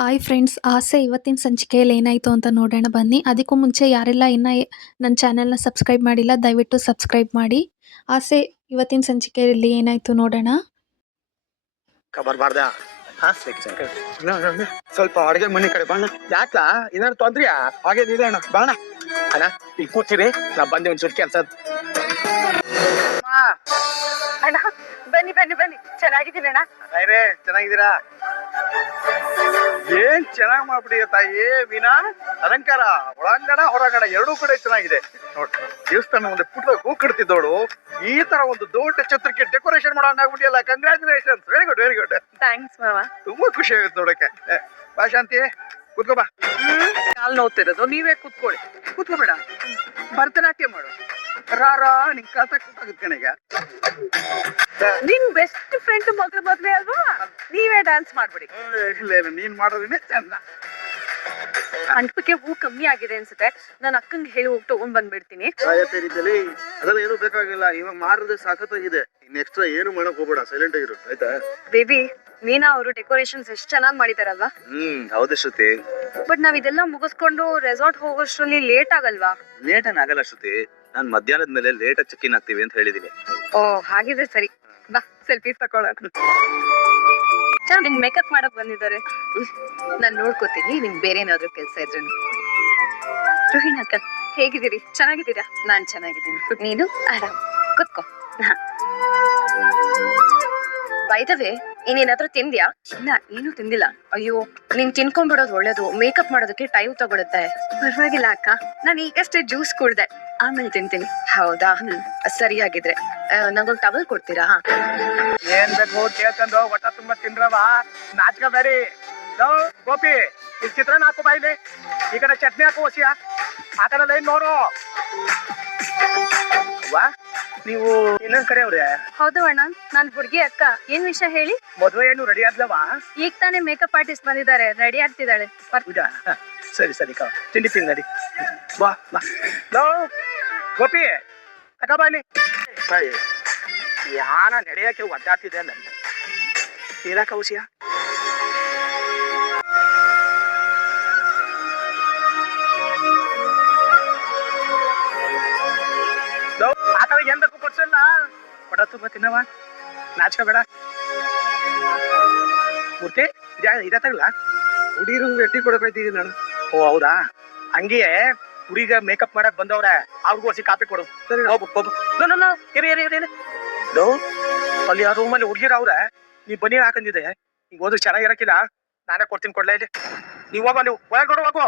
Hi friends ಆಸೆ ಇವತ್ತಿನ ಸಂಚಿಕೆಯಲ್ಲಿ ಏನಾಯಿತು ಅಂತ ನೋಡೋಣ ಬನ್ನಿ. ಅದಕ್ಕೂ ಮುಂಚೆ ಯಾರೆಲ್ಲ ಇನ್ನೂ ನನ್ನ ಚಾನೆಲ್ನ ಸಬ್ಸ್ಕ್ರೈಬ್ ಮಾಡಿಲ್ಲ ದಯವಿಟ್ಟು ಸಬ್ಸ್ಕ್ರೈಬ್ ಮಾಡಿ. ಆಸೆ ಇವತ್ತಿನ ಸಂಚಿಕೆಯಲ್ಲಿ ಏನಾಯಿತು ನೋಡೋಣ. ಸ್ವಲ್ಪ ಅಡುಗೆ ಮನೆ ಕಡೆ ಬಣ್ಣ. ಯಾಕ ಏನಾರು ತೊಂದ್ರಿಯಾ ಹಾಗೆ ಇದೆ ಅಣ್ಣ. ಬಾಣ ಅಣ್ಣ ಇಲ್ಲಿ ಕೂತಿರಿ. ನಾ ಬಂದೆ ಒಂಚೂರು ಕೆಲಸ ಅಣ್ಣ ಬನ್ನಿ ಬನ್ನಿ ಬನ್ನಿ. ಚೆನ್ನಾಗಿದ್ದೀನಿ ಅಣ್ಣ ಚೆನ್ನಾಗಿದ್ದೀರಾ? ಏನ್ ಚೆನ್ನಾಗ್ ಮಾಡ್ಬಿಡಿ ತಾಯಿ? ವಿನಾ ಅಲಂಕಾರ ಒಳಾಂಗಣ ಹೊರಾಂಗಣ ಎರಡೂ ಕಡೆ ಚೆನ್ನಾಗಿದೆ. ನೋಡ್ರಿ ದೇವಸ್ಥಾನ ಒಂದು ಪುಟ್ಟ ಹೂ ಕಟ್ತಿದ್ದೋಳು ಈ ತರ ಒಂದು ದೊಡ್ಡ ಛತ್ರಕ್ಕೆ ಡೆಕೋರೇಷನ್ ಮಾಡೋ ಆಗ್ಬಿಟ್ಟಿಯಲ್ಲ. Congratulations very good very good thanks ಮಾವ. ತುಂಬಾ ಖುಷಿ ಆಗುತ್ತೆ ನೋಡಕ್ಕೆ. ಬಾ ಶಾಂತಿ. ಕೂತ್ಕೋ ಬಾ. ಕಾಲ್ ನೋಡ್ತಿರೋದು ನೀವೇ ಕೂತ್ಕೊಳ್ಳಿ. ಕೂತ್ಕೋಬೇಡ ಭರತನಾಟ್ಯ ಮಾಡು. ರಾ ರಾ ನಿಂಗ್ ಕಾಸ ಕೂತಾಗುತ್ತೆ ಕಣೀಗ. ನಿನ್ ಬೆಸ್ಟ್ ಫ್ರೆಂಡ್ ಮಗಳ ಮದ್ವೆ ಅಲ್ವಾ? ನೀವೇ ಡ್ಯಾನ್ಸ್ ಮಾಡ್ಬಿಡಿ. ಇಲ್ಲ ಇಲ್ಲ ನೀನ್ ಮಾಡೋದೇನೆ ಚಂದ. ಅಂಟಕ್ಕೆ ಹೂ ಕಮ್ಮಿ ಆಗಿದೆ ಅನ್ಸುತ್ತೆ. ನಾನು ಅಕ್ಕಂಗೆ ಹೇಳಿ ಹೋಗಿ ತಗೊಂಡ್ ಬಂದ್ಬಿಡ್ತೀನಿ. ಅದೆಲ್ಲ ಏನು ಬೇಕಾಗಿಲ್ಲ. ಇವಾಗ ಮಾಡಿದ್ರೆ ಸಾಕತ್ತಾಗಿದೆ. ಇನ್ ಎಕ್ಸ್ಟ್ರಾ ಏನು ಮಾಡಕ್ ಹೋಗ್ಬೇಡ. ಸೈಲೆಂಟ್ ಆಗಿರು. ಆಯ್ತಾ? ಬೇಬಿ ಮೀನಾ ಅವರು ಡೆಕೋರೇಷನ್ಸ್ ಎಷ್ಟ್ ಚೆನ್ನಾಗಿ ಮಾಡಿದಾರಲ್ವಾ? ಹ್ಮ್ ಹೌದು ಶ್ರುತಿ. ಬಟ್ ನಾವ್ ಇದೆಲ್ಲ ಮುಗಿಸ್ಕೊಂಡು ರೆಸಾರ್ಟ್ ಹೋಗೋಷ್ಟ್ರಲ್ಲಿ ಲೇಟ್ ಆಗಲ್ವಾ? ಲೇಟ್ ಏನ್ ಆಗಲ್ಲ ಶ್ರುತಿ. ನಾನ್ ಮಧ್ಯಾಹ್ನದ ಮೇಲೆ ಲೇಟ್ ಆಗಿ ಚೆಕ್ ಇನ್ ಆಗ್ತೀವಿ ಅಂತ ಹೇಳಿದೀನಿ. ಓ ಹಾಗಿದ್ರೆ ಸರಿ. ಬಾ ಸೆಲ್ಫಿ ತಕೊಳ್ಳೋಣ. ನಿನ್ ಮೇಕಪ್ ಮಾಡಕ್ ಬಂದಿದ್ದಾರೆ. ನಾನ್ ನೋಡ್ಕೋತೀನಿ ನಿಮ್ ಬೇರೆ ಏನಾದ್ರು ಕೆಲ್ಸ ಇದ್ರೆ ರೋಹಿಣಿ ಅಕ್ಕ, ಹೇಗಿದ್ದೀರಿ? ಚೆನ್ನಾಗಿದ್ದೀರಾ? ನಾನ್ ಚೆನ್ನಾಗಿದ್ದೀನಿ. ನೀನು? ಆರಾಮ್. ಕುತ್ಕೋ. ಬೈದವೆ ಇನ್ನೇನಾದ್ರೂ ತಿಂದ್ಯಾ? ಇಲ್ಲ, ಏನು ತಿಂದಿಲ್ಲ. ಅಯ್ಯೋ, ನೀನ್ ತಿನ್ಕೊಂಡ್ಬಿಡೋದು ಒಳ್ಳೇದು. ಮೇಕಪ್ ಮಾಡೋದಕ್ಕೆ ಟೈಮ್ ತಗೊಳುತ್ತೆ. ಪರವಾಗಿಲ್ಲ ಅಕ್ಕ. ನಾನು ಈಗಷ್ಟೇ ಜ್ಯೂಸ್ ಕುಡ್ದೆ. ಆಮೇಲೆ ತಿಂತೀನಿ. ಹೌದಾ? ಹ್ಮ್. ಸರಿಯಾಗಿದ್ರೆ. ನಂಗೊಂದು ಟವಲ್ ಕೊಡ್ತೀರಾ? ಏನ್ ಬೇಕು? ಕೇಳ್ಕೊಂಡು ಒಟ್ಟ ತುಂಬಾ ತಿನ್ರವ ನಾಚ್ಕೋಬೇಡಿ ಬೇರಿ ಗೋಪಿ ಇಲ್ಲಿ ಚಿತ್ರಾನ್ನ ಹಾಕು ಬಾಯಿಲಿ ಈ ಕಡೆ ಚಟ್ನಿ ಹಾಕು ಹೊಸಿಯ ಆ ಕಡೆ ಲೈನ್ ನೋಡು. ವಾ? ನೀವು ಇನ್ನೊಂದ್ ಕಡೆ ಅವ್ರೆ? ಹೌದು ಅಣ್ಣ ನಾನ್ ಹುಡುಗಿ ಅಕ್ಕ. ಏನ್ ವಿಷಯ ಹೇಳಿ? ಮದುವೆ ಏನು ರೆಡಿ ಆದ್ಲವಾ ಈಗ ತಾನೇ ಮೇಕಪ್ ಆರ್ಟಿಸ್ಟ್ ಬಂದಿದ್ದಾರೆ ರೆಡಿ ಆಗ್ತಿದ್ದಾಳೆ. ಹ, ಸರಿ ಸರಿ ಕಾ ತಿಂಡಿ ತಿಂದು ನಡಿ. ಬಾ ಬಾ. ಲೋ ಗೋಪಿ ಅಕ್ಕ ಬಾಯ್ಲಿ ಯಾರ ಯಾನ ನಡೆಯಕ್ಕೆ ಒದ್ದಾಡ್ತಿದೆ ನನ್ನ ಇರಾಕ ವಿಷಯ ಕೊಡ ತುಂಬ ತಿನ್ನವ. ನಾಚ್ಕೋಬೇಡ ಮೂರ್ತಿ ಇದೆ ತಗಲ್ಲ ಹುಡುಗಿರು ಎಟ್ಟಿ ಕೊಡಬೇಕಿದ್ದೀನಿ ನಾನು. ಓ ಹೌದಾ? ಹಂಗೆ ಹುಡುಗ ಮೇಕಪ್ ಮಾಡಕ್ ಬಂದವ್ರೆ ಅವ್ರಿಗೂ ಹಸಿ ಕಾಪಿ ಕೊಡು. ಸರಿ ಹೋಗು ಹೋಗು. No no. ಲೋ, ಅಲ್ಲಿ ಆ ರೂಮಲ್ಲಿ ಹುಡುಗಿರ ಅವ್ರೆ ನೀ ಬನ್ನಿ ಹಾಕಂದಿದೆ. ಈಗ ಹೋದ್ರೆ ಚೆನ್ನಾಗಿರಕ್ಕಿಲ್ಲ. ನಾನೇ ಕೊಡ್ತೀನಿ ಕೊಡ್ಲಾ ಇಲ್ಲಿ. ನೀವು ಹೋಗೋ ನೀವು ಒಳಗೆ ನೋಡು ಹೋಗು.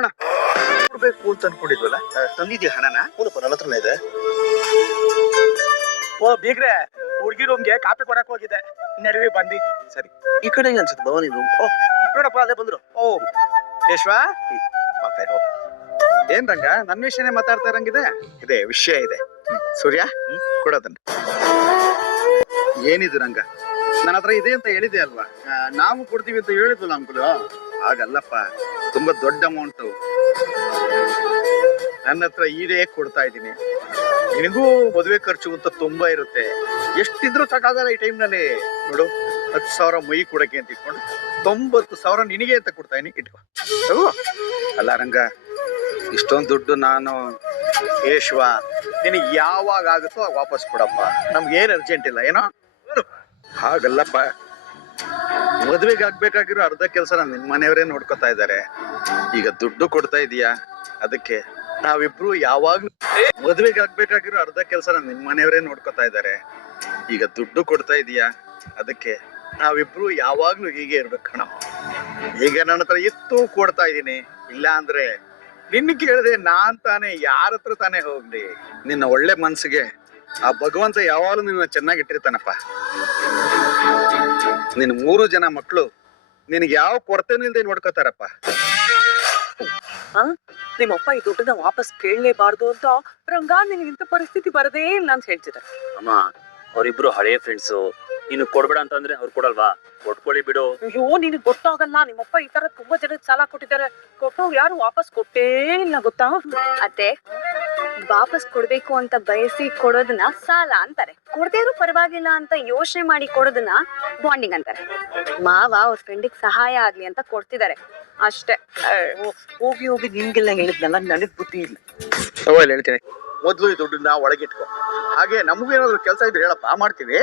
ಅಣ್ಣ. ಕೊಡ್ಬೇಕು ಅಂತ ಅನ್ಕೊಂಡಿದ್ವಲ್ಲ? ತಂದಿದ್ಯಾ ಹಣನ? ಕೊಡಪ್ಪ ನನ್ನ ಹತ್ರನೇ ಇದೆ. ಓ, ಬೀಗ್ರೆ, ಹುಡುಗಿ ರೂಮ್ಗೆ ಕಾಪಿ ಕೊಡಕ್ ಹೋಗಿದೆ ನೆರವಿ ಬಂದಿ. ಸರಿ. ಈ ಕಡೆ ಅನ್ಸುತ್ತೆ ಭವಾನಿ ರೂಮ್ ಓ, ನೋಡಪ್ಪ, ಅಲ್ಲೇ ಬಂದ್ರು. ಓ, ಯಶ್ವಾ? ಏನ್ ರಂಗ? ನನ್ನ ವಿಷಯನೇ ಮಾತಾಡ್ತಾ ಇರಂಗಿದೆ? ಇದೆ, ವಿಷಯ ಇದೆ. ಸೂರ್ಯ ಕೊಡೋದನ್ನ ಏನಿದು ರಂಗ? ನನ್ನ ಹತ್ರ ಇದೆ ಅಂತ ಹೇಳಿದೆ ಅಲ್ವಾ? ನಾವು ಕೊಡ್ತೀವಿ ಅಂತ ಹೇಳಿದ್ವಲ್ಲ ಅಂಕುಲು. ಹಾಗಲ್ಲಪ್ಪ, ತುಂಬಾ ದೊಡ್ಡ ಅಮೌಂಟ್ ನನ್ನ ಹತ್ರ ಈಡೇ ಕೊಡ್ತಾ ಇದ್ದೀನಿ. ನಿನಗೂ ಮದುವೆ ಖರ್ಚು ಅಂತ ತುಂಬಾ ಇರುತ್ತೆ. ಎಷ್ಟಿದ್ರು ಸಾಕಾಗಲ್ಲ ಈ ಟೈಮ್ನಲ್ಲಿ ನೋಡು, ಹತ್ತು ಸಾವಿರ ಮೈ ಕೊಡಕ್ಕೆ ಅಂತ ಇಟ್ಕೊಂಡು ತೊಂಬತ್ತು ಸಾವಿರ ನಿನಗೆ ಅಂತ ಕೊಡ್ತಾ ಇದೀನಿ, ಇಟ್ಕೋ. ಅಲ್ಲ ರಂಗ, ಇಷ್ಟೊಂದು ದುಡ್ಡು ನಾನು ಯೇಶ್ವ ನಿನಗೆ ಯಾವಾಗ ಆಗುತ್ತೋ ಆಗ ವಾಪಸ್ ಕೊಡಪ್ಪ. ನಮ್ಗೇನು ಅರ್ಜೆಂಟ್ ಇಲ್ಲ, ಏನೋ. ಹಾಗಲ್ಲಪ್ಪ. ಮದುವೆಗೆ ಆಗ್ಬೇಕಾಗಿರೋ ಅರ್ಧ ಕೆಲಸ ನಿನ್ ಮನೆಯವರೇ ನೋಡ್ಕೊತಾ ಇದ್ದಾರೆ. ಈಗ ದುಡ್ಡು ಕೊಡ್ತಾ ಇದೀಯಾ? ಅದಕ್ಕೆ. ನಾವಿಬ್ರು ಯಾವಾಗ್ಲೂ ಮದುವೆಗೆ ಆಗ್ಬೇಕಾಗಿರೋ ಅರ್ಧ ಕೆಲಸ ನಿಮ್ಮ ಮನೆಯವರೇ ನೋಡ್ಕೊತಾ ಇದ್ದಾರೆ. ಈಗ ದುಡ್ಡು ಕೊಡ್ತಾ ಇದೀಯಾ? ಅದಕ್ಕೆ ನಾವಿಬ್ರು ಯಾವಾಗ್ಲೂ ಹೀಗೆ ಇರ್ಬೇಕು ಕಣ. ಈಗ ನನ್ನ ಹತ್ರ ಇತ್ತು ಕೊಡ್ತಾ ಇದ್ದೀನಿ. ಇಲ್ಲ ಅಂದ್ರೆ ನಿನ್ನ ಕೇಳಿದೆ ನಾನ್ ತಾನೇ, ಯಾರ ಹತ್ರ ತಾನೇ ಹೋಗ್ಲಿ? ನಿನ್ನ ಒಳ್ಳೆ ಮನ್ಸಿಗೆ ಆ ಭಗವಂತ ಯಾವಾಗಲೂ ನಿನ್ನ ಚೆನ್ನಾಗಿ ಇಟ್ಟಿರ್ತಾನಪ್ಪ. ನಿನ್ನ ಮೂರು ಜನ ಮಕ್ಕಳು ನಿನಗೆ ಯಾವ ಕೊರತೆನೂ ಇಲ್ದೆ ನೋಡ್ಕೋತಾರಪ್ಪ. ನಿಮ್ಮಪ್ಪ ಈ ದುಡ್ಡನ್ನ ವಾಪಸ್ ಕೇಳಲೇಬಾರ್ದು ಅಂತ ರಂಗ ನಿನಗೆ ಇಂಥ ಪರಿಸ್ಥಿತಿ ಬರದೇ ಇಲ್ಲ ಅಂತ ಹೇಳ್ತಿದ್ದಾರೆ. ಅಮ್ಮ ಅವರಿಬ್ರು ಹಳೆಯ ಫ್ರೆಂಡ್ಸು ನೀನು ಕೊಡ್ಬೇಡ ಅಂತಂದ್ರೆ ಅವ್ರು ಕೊಡಲ್ವಾ? ಕೊಟ್ಕೊಳ್ಳಿ ಬಿಡು. ಅಯ್ಯೋ ನಿನಗೆ ಗೊತ್ತಾಗಲ್ಲ ನಿಮ್ಮಪ್ಪ ಈ ತರ ತುಂಬಾ ಜನಕ್ಕೆ ಸಾಲ ಕೊಟ್ಟಿದ್ದಾರೆ. ಕೊಟ್ಟು ಯಾರು ವಾಪಸ್ ಕೊಟ್ಟೇ ಇಲ್ಲ ಗೊತ್ತಾ? ಅತ್ತೆ ವಾಪಸ್ ಕೊಡ್ಬೇಕು ಅಂತ ಬಯಸಿ ಕೊಡೋದನ್ನ ಸಾಲ ಅಂತಾರೆ. ಕೊಡದೇರು ಪರವಾಗಿಲ್ಲ ಅಂತ ಯೋಚನೆ ಮಾಡಿ ಕೊಡೋದನ್ನ ಬಾಂಡಿಂಗ್ ಅಂತಾರೆ. ಮಾವ ಅವ್ರ ಫ್ರೆಂಡಿಗೆ ಸಹಾಯ ಆಗ್ಲಿ ಅಂತ ಕೊಡ್ತಿದ್ದಾರೆ ಅಷ್ಟೇ. ಹೋಗಿ ಹೋಗಿ ನಿನ್ಗೆಲ್ಲ ಹೇಳಿದ್ನಲ್ಲ ನನಗ್ ಬುದ್ಧಿ ಇಲ್ಲ. ಸವಾಲ್ ಹೇಳ್ತೀನಿ. ಮೊದ್ಲು ಈ ದುಡ್ಡನ್ನ ಒಳಗಿಟ್ಕೊ. ಹಾಗೆ ನಮಗೂ ಏನಾದ್ರು ಕೆಲಸ ಇದ್ರೆ ಹೇಳಪ್ಪ ಮಾಡ್ತೀವಿ.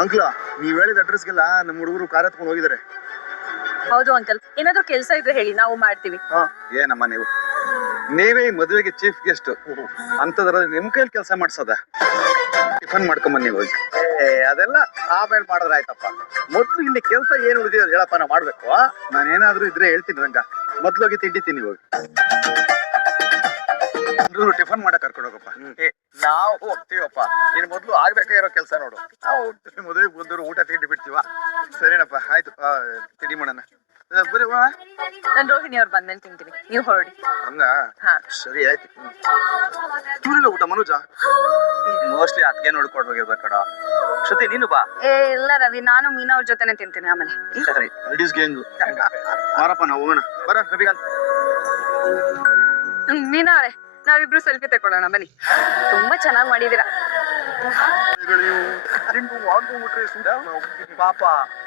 ಅಂಕ್ಲ ನೀವ್ ಹೇಳಿದ ಅಡ್ರೆಸ್ಗೆಲ್ಲ ನಮ್ಮ ಹುಡುಗರು ಕಾರ್ ಎತ್ಕೊಂಡು ಹೋಗಿದ್ದಾರೆ ಹೌದು ಅಂಕಲ್ ಏನಾದ್ರು ಕೆಲಸ ಇದ್ರೆ ಹೇಳಿ ನಾವು ಮಾಡ್ತೀವಿ. ಏನಮ್ಮ ನೀವು. ನೀವೇ ಈ ಮದುವೆಗೆ ಚೀಫ್ ಗೆಸ್ಟ್ ಅಂತದ್ರಲ್ಲಿ ನಿಮ್ ಕೈಲಿ ಕೆಲಸ ಮಾಡ್ಸೋದ? ಟಿಫನ್ ಮಾಡ್ಕೊಂಬನ್ನಿ ಹೋಗಿ ಏ ಅದೆಲ್ಲ ಆಮೇಲೆ ಮಾಡಿದ್ರೆ ಆಯ್ತಪ್ಪ. ಮೊದ್ಲು ಇಲ್ಲಿ ಕೆಲಸ ಏನು ಉಳಿದಿದೆ ಹೇಳಪ್ಪ ನಾ ಮಾಡ್ಬೇಕು. ನಾನೇನಾದ್ರೂ ಇದ್ರೆ ಹೇಳ್ತೀನಿ ರಂಗ. ಮೊದ್ಲೋಗಿ ತಿಂಡಿ ತಿನ್ನಿ ಹೋಗಿ ಎಲ್ರೂ ಟಿಫನ್ ಮಾಡಕ್ ಕರ್ಕೊಂಡು ಹೋಗಪ್ಪ ಏ ನಾವು ಹೋಗ್ತೀವಪ್ಪ. ನೀನ್ ಮೊದ್ಲು ಆಗ್ಬೇಕಾಗಿರೋ ಕೆಲಸ ನೋಡು. ನಾವು ಹೋಗ್ತೀವಿ ಮದುವೆಗೆ ಬಂದ್ರು ಊಟ ತಿಂಡಿ ಬಿಡ್ತೀವ? ಸರಿನಪ್ಪ ಆಯ್ತು. ಆ, ತಿಂಡಿ ಮಾಡೋಣ. ಆ, ಬರೀ ಬಾ. ನಾನು ರೋಹಿಣಿ ಅವ್ರು ಬಂದ್ಮೇಲೆ ತಿಂತೀನಿ. ನೀವು ಹೊರಡಿ. ಹಂಗ? ಹಾ. ಸರಿ ಆಯ್ತು. ಇವ್ರಿಲ್ಲ ಊಟ ಮನೋಜ? ಮೋಸ್ಟ್ಲಿ ಅದಕ್ಕೆ ನೋಡ್ಕೊಂಡು ಹೋಗಿರ್ಬೇಕಡ ಶ್ರುತಿ ನೀನು ಬಾ. ಏ ಇಲ್ಲ ರವಿ ನಾನು ಮೀನಾ ಅವ್ರ ಜೊತೆನೆ ತಿಂತೀನಿ ಆಮೇಲೆ. ಸರಿ. ರೆಡೀಸ್ ಗ್ಯಾಂಗ್ ಮಾರಪ್ಪ ನಾವು ಹೋಗೋಣ. ಬರ ರವಿಕಾಂತ್. ಹ್ಮ್, ಮೀನಾ ಅವರೇ. ನಾವಿಬ್ರು ಸೆಲ್ಫಿ ತಗೊಳ್ಳೋಣ ಬನ್ನಿ ತುಂಬಾ ಚೆನ್ನಾಗಿ ಮಾಡಿದೀರಾ ಪಾಪ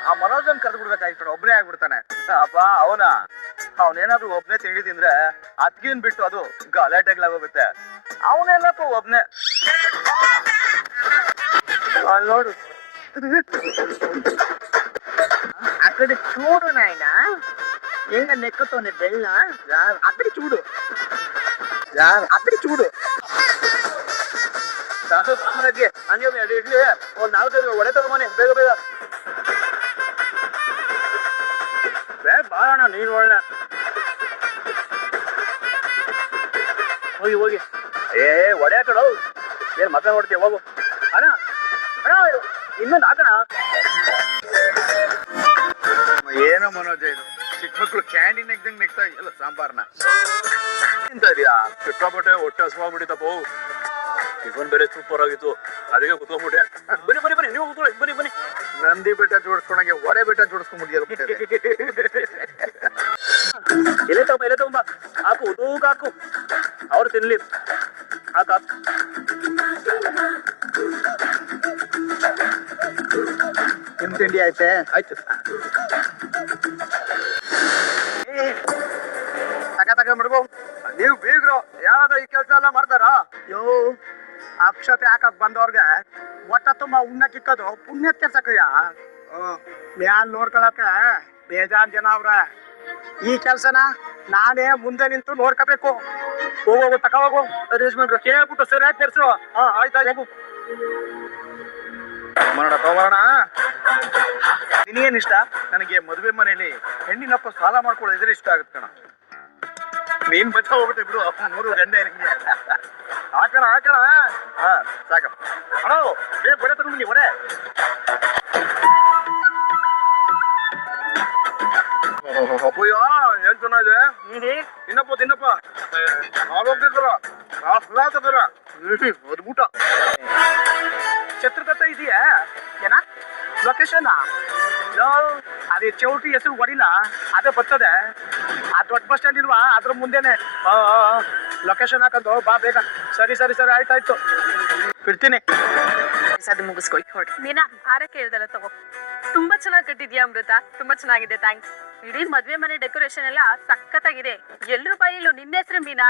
ಆ ಮನೋಜನ್ ಕರೆದು ಬಿಡ್ಬೇಕಾಯ್ತು ಒಬ್ನೇ ಆಗ್ಬಿಡ್ತಾನೆ ಅಪ್ಪ ಅವನ ಅವನೇನಾದ್ರೂ ಒಬ್ನೇ ತಿಂಡಿ ತಿಂದ್ರೆ ಅದ್ಗಿನ್ ಬಿಟ್ಟು ಅದು ಗಲಾಟೆಗಳಾಗೋಗುತ್ತೆ ಅವನೆಲ್ಲಪ್ಪ ಒಬ್ನೇ ಅಲ್ಲಿ ನೋಡು ಆ ಕಡೆ చూడు నాయన ఏంగ నెక్కుతోంది బెల్ల అక్కడ చూడు ಯಾರು? ಅದ್ರ ಚೂಡು. ಸಾಸು ಸಾಮಾನಾಗಿ ಹಂಗೆ ಒಂದು ಎರಡು ಇಡ್ಲಿ ಒಂದು ನಾಲ್ಕೈದು ಬೇಗ ಬೇಗ. ಬೇ ಬಾಳಣ ನೀನು ಒಳ್ಳೆ. ಹೋಗಿ ಹೋಗಿ. ಏ, ಒಡೆ ಕಡೋ ಏನು ಮಗ ಹೋಗು. ಅಣ್ಣ ಅಣ್ಣ ಇನ್ನೊಂದು ಹಾಕಣ ಏನೋ ಮನೋಜ ಇದು. ಚಿಕ್ಕ ಮಕ್ಕಳು ಕ್ಯಾಂಟೀನ್ ಎಗ್ದಂಗ್ ನೆಗ್ತಾ ಇದೆಯಲ್ಲ ಸಾಂಬಾರ್ನ. ಇದೀಯಾ? ಸಿಕ್ಕಾಪಟ್ಟೆ ಹೊಟ್ಟೆ ಹಸುವಾಗ್ಬಿಟ್ಟಿತ್ತಪ್ಪ ಟಿಫನ್ ಬೇರೆ ಸೂಪರ್ ಆಗಿತ್ತು. ಅದಕ್ಕೆ ಕುತ್ಕೊಂಡ್ಬಿಟ್ಟೆ. ಬನ್ನಿ ಬನ್ನಿ ಬನ್ನಿ ನೀವು ಕೂತ್ಕೊಳ್ಳಿ ಬನ್ನಿ ಬನ್ನಿ. ನಂದಿ ಬೆಟ್ಟ ಜೋಡಿಸ್ಕೊಂಡಂಗೆ ಒಡೆ ಬೆಟ್ಟ ಜೋಡಿಸ್ಕೊಂಡ್ಬಿಟ್ಟಿಯಲ್ಲ ಎಲೆ ತಗೊಂಬ ಎಲೆ ತಗೊಂಬ. ಹಾಕು ಉದೂಕ್ ಹಾಕು. ಅವ್ರು ತಿನ್ಲಿ. ಹಾಕು. ನಿಮ್ ತಿಂಡಿ ಆಯ್ತೆ? ಆಯ್ತು. ತಗ ತಗ ಮಡ್ಗೋ ನೀವು ಬೀಗ್ರು ಯಾರಾದ ಈ ಕೆಲಸ ಎಲ್ಲ ಮಾಡ್ತಾರ? ಯೋ ಅಕ್ಷತೆ ಹಾಕಕ್ ಬಂದವ್ರಿಗೆ ಒಟ್ಟ ತುಂಬಾ ಉಣ್ಣ ಕಿಕ್ಕದು ಪುಣ್ಯ ಕೆಲ್ಸಕ್ಕಯ್ಯ ಮ್ಯಾಲ್ ನೋಡ್ಕೊಳಕ ಬೇಜಾನ್ ಜನ ಅವ್ರ. ಈ ಕೆಲ್ಸನ ನಾನೇ ಮುಂದೆ ನಿಂತು ನೋಡ್ಕೋಬೇಕು. ಹೋಗು ತಕ ಹೋಗು. ರೇಷ್ಮೆಂಟ್ರು ಕೇಳ್ಬಿಟ್ಟು ಸರಿಯಾಗಿ ತೆರ್ಸು. ಹಾ ಆಯ್ತಾ ಹೋಗು. ಮಾಡೋಣ ತಗೋಣ ನಿನಗೇನ್ ಇಷ್ಟ? ನನಗೆ ಮದುವೆ ಮನೇಲಿ ಹೆಣ್ಣಿನಪ್ಪ ಸಾಲ ಮಾಡ್ಕೊಳ್ಳೋದಿದ್ರೆ ಇಷ್ಟ ಆಗುತ್ತೆ ಕಣ. ನೀನ್ ಬಚ್ಚ ಹೋಗ್ಬಿಟ್ಟೆ ಬಿಡು ಅಪ್ಪ ಮೂರು ಗಂಟೆ ಹಾಕಣ ಹಾಕಣ ಹಾ ಸಾಕಪ್ಪ. ಅಣ್ಣ ಬೇಗ ಬಡೆ ತಗೊಂಡು ಒಡೆ ಅಪ್ಪಯ್ಯ ಏನ್ ಚೆನ್ನಾಗಿದೆ? ತಿನ್ನಪ್ಪ ತಿನ್ನಪ್ಪ. ಆರೋಗ್ಯಕರ ಆಹ್ಲಾದಕರ ಅದ್ಭುತ. ಛತ್ರಕತೆ ಇದೆಯಾ? ಏನ? ಲೊಕೇಶನ್ ಅದೇ ಚೌಟ್ರಿ ಹೆಸರು ಹೊಡಿಲ್ಲ ಅದೇ ಬರ್ತದೆ. ಆ ದೊಡ್ಡ ಬಸ್ ಸ್ಟ್ಯಾಂಡ್ ಇಲ್ವಾ? ಅದ್ರ ಮುಂದೆನೆ. ಲೊಕೇಶನ್ ಹಾಕೋದು. ಬಾ, ಬೇಗ. ಸರಿ ಸರಿ ಸರಿ ಆಯ್ತಾಯ್ತು ಬಿಡ್ತೀನಿ ಅದು ಮುಗಿಸ್ಕೊಳ್ಳಿ. ಹೊರಡಿ ನೀನಾ ಆರಕ್ಕೆ ಹೇಳ್ದಲ್ಲ ತಗೋ. ತುಂಬಾ ಚೆನ್ನಾಗಿ ಕಟ್ಟಿದ್ಯಾ ಅಮೃತ? ತುಂಬಾ ಚೆನ್ನಾಗಿದೆ ಥ್ಯಾಂಕ್ಸ್ ಇಡೀ ಮದ್ವೆ ಮನೆ ಡೆಕೋರೇಷನ್ ಎಲ್ಲ ಸಖತ್ತಾಗಿದೆ. ಎಲ್ರು ಬಾಯಿಲು ನಿನ್ನ ಹೆಸರು ಮೀನಾ?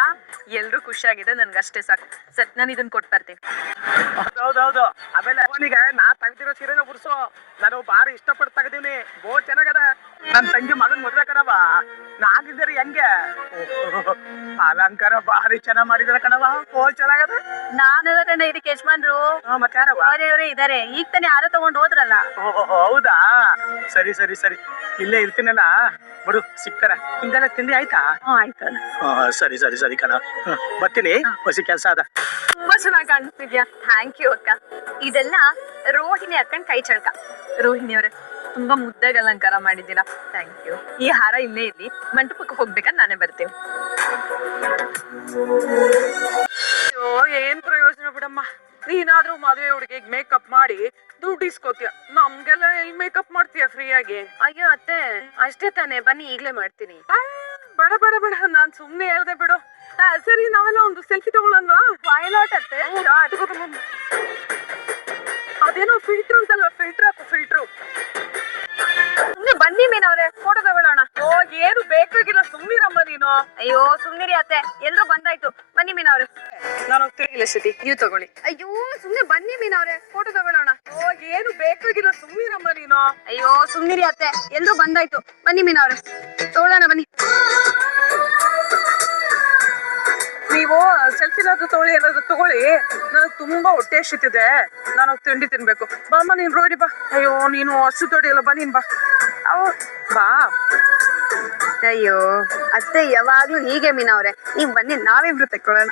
ಎಲ್ರು ಖುಷಿಯಾಗಿದೆ ನನ್ಗಷ್ಟೇ ಸಾಕು. ಸತ್ ನಾನು ಇದನ್ನ ಕೊಟ್ಟು ಬರ್ತೀನಿ. ಹೌದೌದು, ಆಮೇಲೆ ಅವನಿಗೆ ನಾ ತೆಗ್ದಿರೋ ಸೀರೆನ ಉರ್ಸು ನಾನು ಬಾರಿ ಇಷ್ಟಪಟ್ಟು ತೆಗ್ದೀನಿ. ಬೋ ಚೆನ್ನಾಗದ ನನ್ ತಂಗಿ ಮಗನ್ ಮದ್ವೆ ಕಣವ ನಾಗಿದ್ದೀರಿ ಹೆಂಗೆ? ಅಲಂಕಾರ ಬಾರಿ ಚೆನ್ನಾಗ್ ಮಾಡಿದಾರ ಕಣವ ಬೋ ಚೆನ್ನಾಗದ? ನಾನು ಕಣ್ಣ ಇದಕ್ಕೆ ಯಜಮಾನ್ರು. ಮತ್ತೆ ಯಾರವ ಅವರೇ ಅವರೇ ಇದಾರೆ. ಈಗ ತಾನೇ ಯಾರ ತಗೊಂಡ್ ಹೋದ್ರಲ್ಲ. ಓ, ಹೌದಾ? ಸರಿ ಸರಿ ಸರಿ. ಇಲ್ಲೇ ಇರ್ತೀನಲ್ಲ. ಬಿಡು ಸಿಗ್ತಾರ ಹಿಂದೆಲ್ಲ ತಿಂಡಿ ಆಯ್ತಾ? ಹ್ಮ್ ಆಯ್ತಲ್ಲ ಆ, ಸರಿ ಸರಿ ಸರಿ ಕಣ. ಹ, ಬರ್ತೀನಿ. ಹೊಸಿ ಕೆಲಸ ಅದ. ತುಂಬಾ ಚೆನ್ನಾಗ್ ಕಾಣಿಸ್ತಿದ್ಯಾ? ಥ್ಯಾಂಕ್ ಯು ಅಕ್ಕ. ಇದೆಲ್ಲ ರೋಹಿಣಿ ಅಕ್ಕನ್ ಕೈ ಚಳಕ. ರೋಹಿಣಿ ಅವರೇ ತುಂಬಾ ಮುದ್ದಾಗಿ ಅಲಂಕಾರ ಮಾಡಿದ್ದೀರಾ? ಥ್ಯಾಂಕ್ ಯು ಈ ಹಾರ ಇಲ್ಲೇ ಇರಲಿ. ಮಂಟಪಕ್ಕೆ ಹೋಗ್ಬೇಕಾದ್ರೆ ನಾನೇ ಬರ್ತೀನಿ. ಅಯ್ಯೋ ಏನ್ ಪ್ರಯೋಜನ ಬಿಡಮ್ಮ? ನೀನಾದ್ರೂ ಮದುವೆ ಹುಡುಗಿಗೆ ಮೇಕಪ್ ಮಾಡಿ ದುಡ್ಡು ಇಸ್ಕೋತೀಯ ನಮ್ಗೆಲ್ಲ ಎಲ್ಲಿ ಮೇಕಪ್ ಮಾಡ್ತೀಯ ಫ್ರೀಯಾಗಿ ಅಯ್ಯೋ ಅತ್ತೆ ಅಷ್ಟೇ ತಾನೇ. ಬನ್ನಿ ಈಗ್ಲೇ ಮಾಡ್ತೀನಿ. ಬಡ ಬಡ ಬಡ. ನಾನ್ ಸುಮ್ನೆ ಹೇಳ್ದೆ ಬಿಡು. ಆ, ಸರಿ ನಾವೆಲ್ಲ ಒಂದು ಸೆಲ್ಫಿ ತಗೊಳ್ಳೋಣವಾ ತಗೊಳ್ಳಿ. ಅಯ್ಯೋ ಸುಮ್ನೆ ಬನ್ನಿ ಮೀನವ್ರೆ ಫೋಟೋ ತಗೊಳ್ಳೋಣ. ಓ ಏನು ಬೇಕಾಗಿಲ್ಲ ಸುಮ್ನಿರಮ್ಮ ನೀನು. ಅಯ್ಯೋ ಸುಮ್ನಿರಿ ಅತ್ತೆ. ಎಲ್ರೂ ಬಂದಾಯ್ತು. ಬನ್ನಿ ಮೀನವ್ರೆ ತಗೊಳ್ಳೋಣ ಬನ್ನಿ. ನೀವು ಸೆಲ್ಫಿ ಏನಾದ್ರು ತಗೊಳ್ಳಿ ಏನಾದ್ರು ತಗೊಳ್ಳಿ. ನನಗೆ ತುಂಬಾ ಹೊಟ್ಟೆ ಹಸಿತಿದೆ. ನಾನು ತಿಂಡಿ ತಿನ್ಬೇಕು. ಬಾಮ್ಮ ನೀನು ರೋಡಿ ಬಾ. ಅಯ್ಯೋ ನೀನು ಹಸು ತೊಡಿಯಲ್ಲ ಬಾ ನೀನ್ ಬಾ. ಓ ಬಾ. ಅಯ್ಯೋ ಅತ್ತೆ ಯಾವಾಗ್ಲೂ ಹೀಗೆ ಮೀನವ್ರೆ ನೀವ್ ಬನ್ನಿ ನಾವಿಬ್ರು ತಕ್ಕೊಳ್ಳೋಣ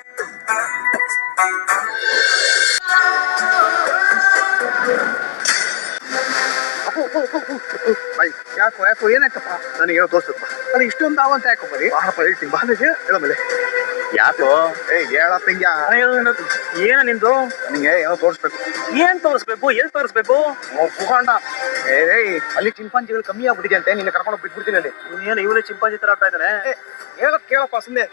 ಯಾಕೋ ಯಾಕೋ ಏನಾಯ್ತಪ್ಪ ನನಗೆ ಹೇಳೋ ತೋರಿಸಪ್ಪ ಅದು ಇಷ್ಟೊಂದು ಅವಂತ ಯಾಕೋ ಬರೀ? ಬಾಳಪ್ಪ ಹೇಳ್ತೀನಿ ಬಾ. ಹೇಳೋ ಮೇಲೆ ಯಾಕೋ? ಏ ಹೇಳಪ್ಪ ಹಿಂಗ್ಯಾ ಏನ ನಿಂದು? ನಿಂಗೆ ಏನೋ ತೋರಿಸ್ಬೇಕು. ಏನ್ ತೋರಿಸ್ಬೇಕು? ಎಲ್ಲಿ ತೋರಿಸ್ಬೇಕು? ಏ ಏಯ್, ಅಲ್ಲಿ ಚಿಂಪಾಂಜಿಗಳು ಕಮ್ಮಿ ಆಗ್ಬಿಟ್ಟಿದೆ ಅಂತೆ. ನಿನ್ನ ಕರ್ಕೊಂಡು ಬಿಟ್ಬಿಡ್ತೀನಿ ಅಲ್ಲಿ. ಏನು ಇವನೇ ಚಿಂಪಾಂಜಿ ತರ ಆಗ್ತಾ ಇದ್ದಾನೆ? ಹೇಳಕ್ ಕೇಳಪ್ಪ ಸುಮ್ಮನೆ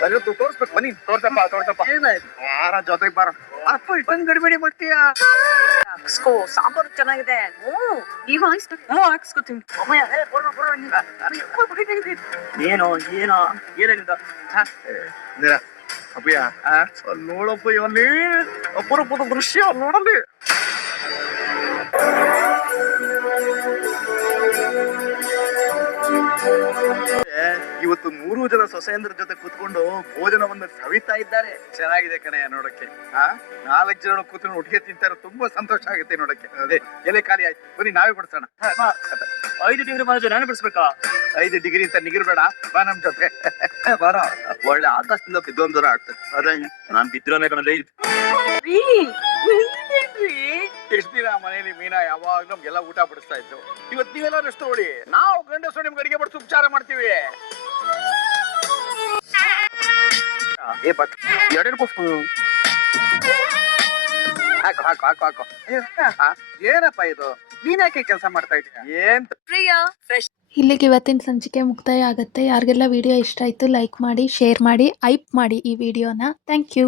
ನನಗೆ ತೋರಿಸ್ಬೇಕು ಬನ್ನಿ. ತೋರ್ಸಪ್ಪ ತೋರ್ಸಪ್ಪ. ಏನಾಯ್ತು? ಬಾರ ಜೊತೆಗೆ ಬಾರ? ಅಪ್ಪ ಇಟ್ಟಂಗ್ ಗಡಿಬಿಡಿ ಮಾಡ್ತೀಯಾ ಹಾಕ್ಸ್ಕೋ ಸಾಂಬಾರು ಚೆನ್ನಾಗಿದೆ. ಹ್ಞೂ ಈ ವಾಯ್ಸ್ ಹ್ಞೂ ಹಾಕ್ಸ್ಕೊತೀನಿ ಏನು ಏನೋ ಏನಿಂದ ಅಪ್ಪಯ್ಯ ನೋಡಪ್ಪ ಇವಲ್ಲಿ ಅಪರೂಪದ ದೃಶ್ಯ ನೋಡಲಿ ಜನ ಸೊಸೆಯಂದ್ರ ಜೊತೆ ಕೂತ್ಕೊಂಡು ಭೋಜನವನ್ನು ಸವಿತಾ ಇದ್ದಾರೆ. ಚೆನ್ನಾಗಿದೆ ಕಣೆ ನೋಡಕ್ಕೆ. ಆ ನಾಲ್ಕು ಜನ ಕೂತ್ಕೊಂಡು ಒಟ್ಟಿಗೆ ತಿಂತಾರೆ ತುಂಬಾ ಸಂತೋಷ ಆಗುತ್ತೆ ನೋಡಕ್ಕೆ. ಅದೇ ಎಲೆ ಖಾಲಿ ಆಯ್ತು. ಬನ್ನಿ ನಾವೇ ಬಿಡ್ಸೋಣ ಐದು ಡಿಗ್ರಿ ಮಾತ್ರ ನಾನು ಬಿಡಿಸ್ಬೇಕಾ? ಐದು ಡಿಗ್ರಿ ಅಂತ ನಿಗಿರ್ಬೇಡ. ಬಾ ನಮ್ ಜೊತೆ. ಬಾರ ಒಳ್ಳೆ ಆಕಾಶದಿಂದ ಬಿದ್ದೊಂದರ ಆಗ್ತದೆ. ಅದೇ. ನಾನ್ ಬಿದ್ದಿರೋನೆ ನೀವೇನ್ರಿ? ಎಷ್ಟು ದಿನ ಮನೇಲಿ ಮೀನಾ ಯಾವಾಗ ನಮ್ಗೆಲ್ಲ ಊಟ ಬಡಿಸ್ತಾ ಇತ್ತು ಇವತ್ತು ನೀವೆಲ್ಲ ರೆಸ್ಟ್ ನೋಡಿ ನಾವು ಗಂಡಸರು ನಿಮ್ಗೆ ಅಡಿಗೆ ಬಡಿಸಿ ಉಪಚಾರ ಮಾಡ್ತೀವಿ. ಏ ಬಟ್ ಎರಡೆರಡು ಕೊಟ್ಟು ಹಾಕು ಹಾಕು ಹಾಕು. ಹಾಕು ಏನಪ್ಪ ಇದು? ನೀನ್ ಯಾಕೆ ಕೆಲಸ ಮಾಡ್ತಾ ಇದೀಯ ಏನ್ ಪ್ರಿಯಾ ಫ್ರೆಶ್ ಇಲ್ಲಿಗೆ ಇವತ್ತಿನ ಸಂಚಿಕೆ ಮುಕ್ತಾಯ ಆಗುತ್ತೆ. ಯಾರಿಗೆಲ್ಲ ವಿಡಿಯೋ ಇಷ್ಟ ಆಯ್ತು ಲೈಕ್ ಮಾಡಿ ಶೇರ್ ಮಾಡಿ ಐಪ್ ಮಾಡಿ ಈ ವಿಡಿಯೋನ. Thank you